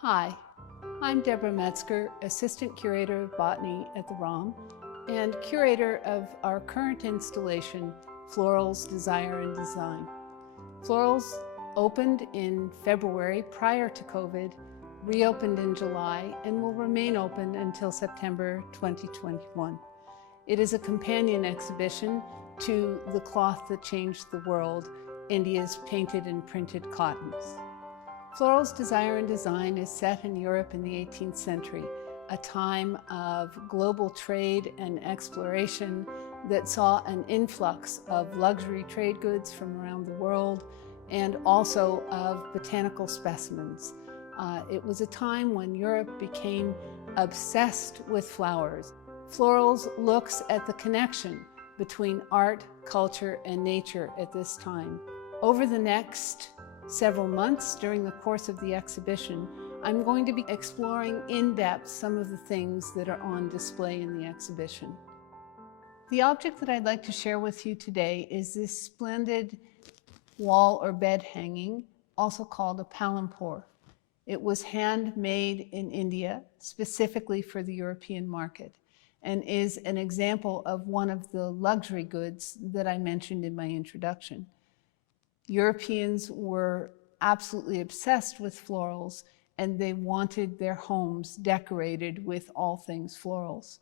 Hi, I'm Deborah Metsger, Assistant Curator of Botany at the ROM and curator of our current installation, Florals, Desire and Design. Florals opened in February prior to COVID, reopened in July, and will remain open until September 2021. It is a companion exhibition to The Cloth That Changed the World, India's painted and printed cottons. Florals, Desire and Design is set in Europe in the 18th century, a time of global trade and exploration that saw an influx of luxury trade goods from around the world and also of botanical specimens. It was a time when Europe became obsessed with flowers. Florals looks at the connection between art, culture, and nature at this time. Over the next several months during the course of the exhibition, I'm going to be exploring in depth some of the things that are on display in the exhibition. The object that I'd like to share with you today is this splendid wall or bed hanging, also called a palampore. It was handmade in India, specifically for the European market, and is an example of one of the luxury goods that I mentioned in my introduction. Europeans were absolutely obsessed with florals, and they wanted their homes decorated with all things florals.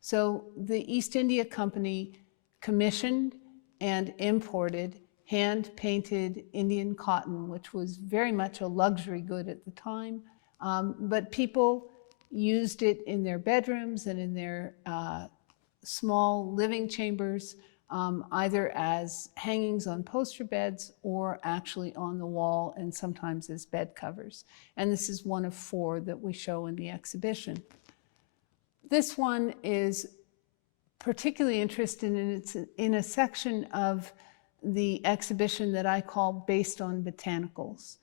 So the East India Company commissioned and imported hand-painted Indian cotton, which was very much a luxury good at the time, but people used it in their bedrooms and in their small living chambers, either as hangings on poster beds or actually on the wall and sometimes as bed covers. And this is one of 4 that we show in the exhibition. This one is particularly interested in a section of the exhibition that I call Based on Botanicals,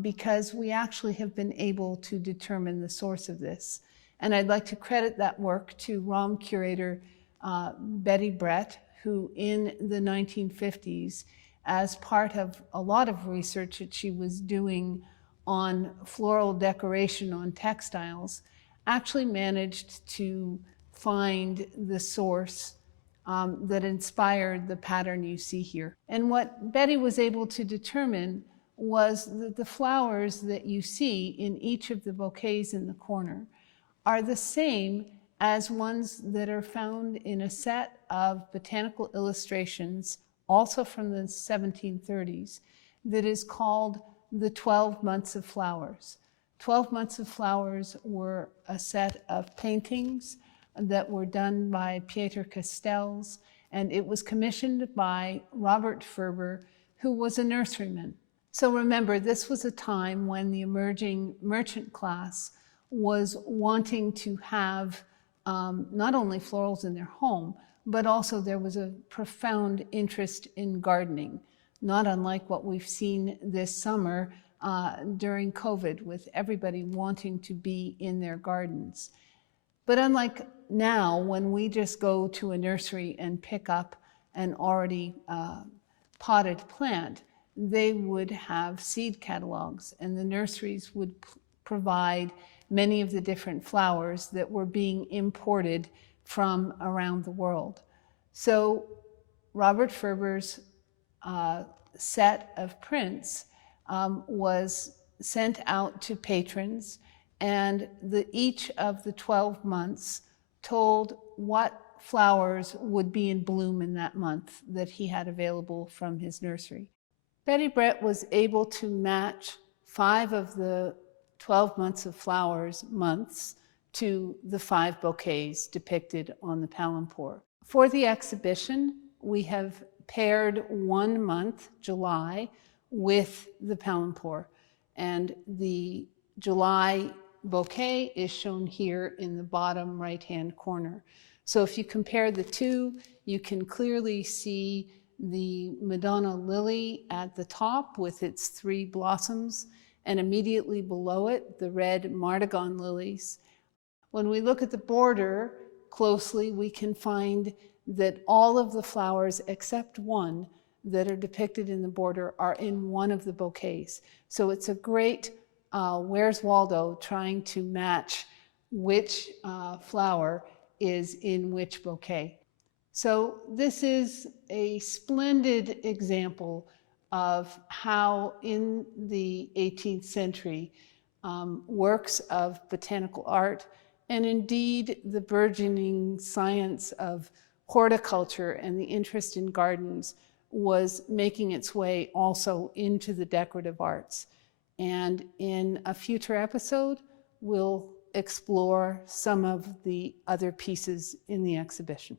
because we actually have been able to determine the source of this. And I'd like to credit that work to ROM curator Betty Brett, who in the 1950s, as part of a lot of research that she was doing on floral decoration on textiles, actually managed to find the source that inspired the pattern you see here. And what Betty was able to determine was that the flowers that you see in each of the bouquets in the corner are the same as ones that are found in a set of botanical illustrations, also from the 1730s, that is called the 12 Months of Flowers. 12 Months of Flowers were a set of paintings that were done by Pieter Castells, and it was commissioned by Robert Ferber, who was a nurseryman. So remember, this was a time when the emerging merchant class was wanting to have not only florals in their home, but also there was a profound interest in gardening, not unlike what we've seen this summer during COVID, with everybody wanting to be in their gardens. But unlike now, when we just go to a nursery and pick up an already potted plant, they would have seed catalogs, and the nurseries would provide many of the different flowers that were being imported from around the world. So Robert Ferber's set of prints was sent out to patrons, and each of the 12 months told what flowers would be in bloom in that month that he had available from his nursery. Betty Brett was able to match 5 of the 12 Months of Flowers months to the 5 bouquets depicted on the palampore. For the exhibition, we have paired 1 month, July, with the palampore, and the July bouquet is shown here in the bottom right-hand corner. So if you compare the two, you can clearly see the Madonna lily at the top with its 3 blossoms, and immediately below it, the red martagon lilies. When we look at the border closely, we can find that all of the flowers except one that are depicted in the border are in one of the bouquets. So it's a great Where's Waldo trying to match which flower is in which bouquet. So this is a splendid example of how in the 18th century works of botanical art, and indeed the burgeoning science of horticulture and the interest in gardens was making its way also into the decorative arts. And in a future episode, we'll explore some of the other pieces in the exhibition.